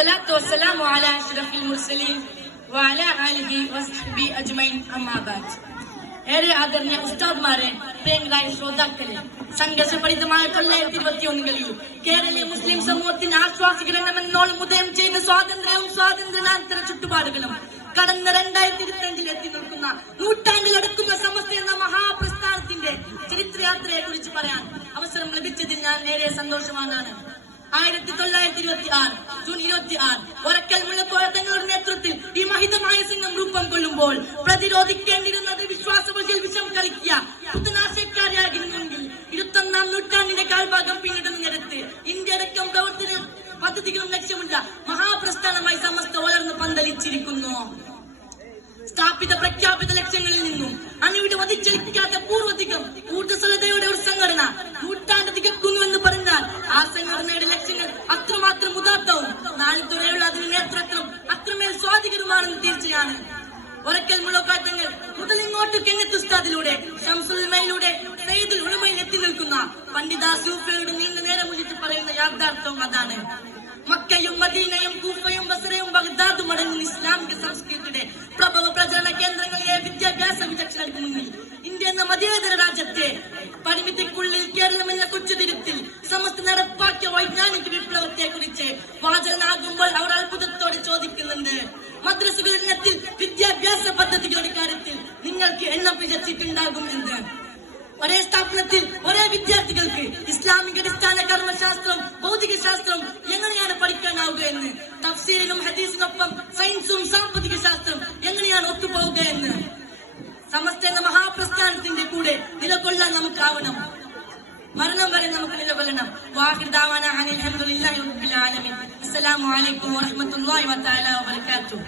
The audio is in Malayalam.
വസ്സലാത്തു വസ്സലാമു അലാ അഷ്റഫിൽ മുർസലീൻ വഅലാ ആലിഹി വസ്ഹബി അജ്മഈൻ അമ്മാ ബഅദ്. ഏറെ ആദരണീയ ഉസ്താദ്മാരെ, പ്രിയങ്കരായ ശ്രോതാക്കളെ, സംഘർഷഭരിതമായ 1921 കേരളീയ മുസ്ലിം സമൂഹത്തിന് ആശ്വാസികളെന്നോളം ഉദയം ചെയ്ത സ്വാതന്ത്ര്യാനന്തര ചുറ്റുപാടുകളും കടന്ന 2022 എത്തി നിൽക്കുന്ന നൂറ്റാണ്ടിലടക്കുന്ന സമസ്ത എന്ന മഹാപ്രസ്ഥാനത്തിന്റെ ചരിത്രയാത്രയെ കുറിച്ച് പറയാൻ അവസരം ലഭിച്ചതിൽ ഞാൻ ഏറെ സന്തോഷവാനാണ്. 1926 ജൂൺ 26 ഒരക്കൽ മുല്ലക്കോയ തങ്ങളുടെ നേതൃത്വത്തിൽ ഈ മഹിതമായ സംഘം രൂപം കൊള്ളുമ്പോൾ പ്രതിരോധിക്കേണ്ടിരുന്നത് വിശ്വാസവചിൽ വിഷം കളിക്കുക പുത്തനാശയക്കാരായിരുന്നെങ്കിൽ 21ാം നൂറ്റാണ്ടിന്റെ കാൽഭാഗം പിന്നിടുന്ന നേരത്ത് ഇന്ത്യ അടക്കം പ്രവർത്തന പദ്ധതികളും ലക്ഷ്യമുള്ള മഹാപ്രസ്ഥാനമായി സമസ്ത വളർന്നു പന്തലിച്ചിരിക്കുന്നു. സ്ഥാപിത പ്രഖ്യാപിത ലക്ഷ്യങ്ങളിൽ നിന്നും അണുവിടെ വധിച്ചെടുക്കാത്ത പൂർവ്വധികം ഊർജ്ജസ്വലതയുടെ ഒരു സംഘടന നൂറ്റാണ്ട് തികക്കുന്നുവെന്ന് പറഞ്ഞാൽ ആ സംഘടനയുടെ ലക്ഷ്യങ്ങൾ അത്രമാത്രം ഉദാത്തവും നാളിതുവരെയുള്ള അതിന് നേതൃത്വം അത്രമേൽ സ്വാധികരമാണെന്ന് തീർച്ചയാണ്. ഒരക്കൽ മുളക്കാറ്റങ്ങൾ മുതലിങ്ങോട്ട് കെങ്ങത്ത് ഉസ്താദിലൂടെ ശംസുൽമയിലൂടെ സയ്യിദുൽ ഉലമയിൽ എത്തി നിൽക്കുന്ന പണ്ഡിത സൂഫിയുടെ നീണ്ട നേരം മുന്നിട്ട് പറയുന്ന യാഥാർത്ഥ്യം അതാണ്. മക്കയും മദീനയും കൂഫയും ബസറയും ബഗ്ദാദും അടങ്ങുന്ന ഇസ്ലാമിക സംസ്കൃതിയുടെ പ്രഭവ പ്രചരണ കേന്ദ്രങ്ങളിലെ വിദ്യാഭ്യാസ വിചക്ഷണർക്ക് മുന്നിൽ ഇന്ത്യ എന്ന മതേതര രാജ്യത്തെ പരിമിതിക്കുള്ളിൽ കേരളം എന്ന കൊച്ചുതിരുത്തിൽ സമസ്ത നടപ്പാക്കിയ വൈജ്ഞാനിക വിപ്ലവത്തെ കുറിച്ച് വാചകനാകുമ്പോൾ അവർ അത്ഭുതത്തോടെ ചോദിക്കുന്നുണ്ട്, മദ്രസകളുടെ ഇനത്തിൽ വിദ്യാഭ്യാസ പദ്ധതികളുടെ കാര്യത്തിൽ നിങ്ങൾക്ക് എണ്ണം പിഴച്ചിട്ടുണ്ടാകും എന്ന്. ഒരേ സ്ഥാപനത്തിൽ ഒരേ വിദ്യാർത്ഥികൾക്ക് ഇസ്ലാമിക അടിസ്ഥാന കർമ്മശാസ്ത്രം ഭൗതിക ശാസ്ത്രം എങ്ങനെയാണ് പഠിക്കാനാവുക എന്ന്, തഫ്സീറിനും ഹദീസിനൊപ്പം സയൻസും സാമ്പത്തിക ശാസ്ത്രം എങ്ങനെയാണ് ഒത്തുപോവുക എന്ന് സമസ്ത എന്ന മഹാപ്രസ്ഥാനത്തിന്റെ കൂടെ നിലകൊള്ളാൻ നമുക്കാവണം. മരണം വരെ നമുക്ക് നിലകൊള്ളണം. വാഹിർ ദഅവാന അനിൽ ഹംദുലില്ലാഹി റബ്ബിൽ ആലമീൻ. അസ്സലാമു അലൈക്കും വറഹ്മത്തുള്ളാഹി വതആല വബറകാതുഹു.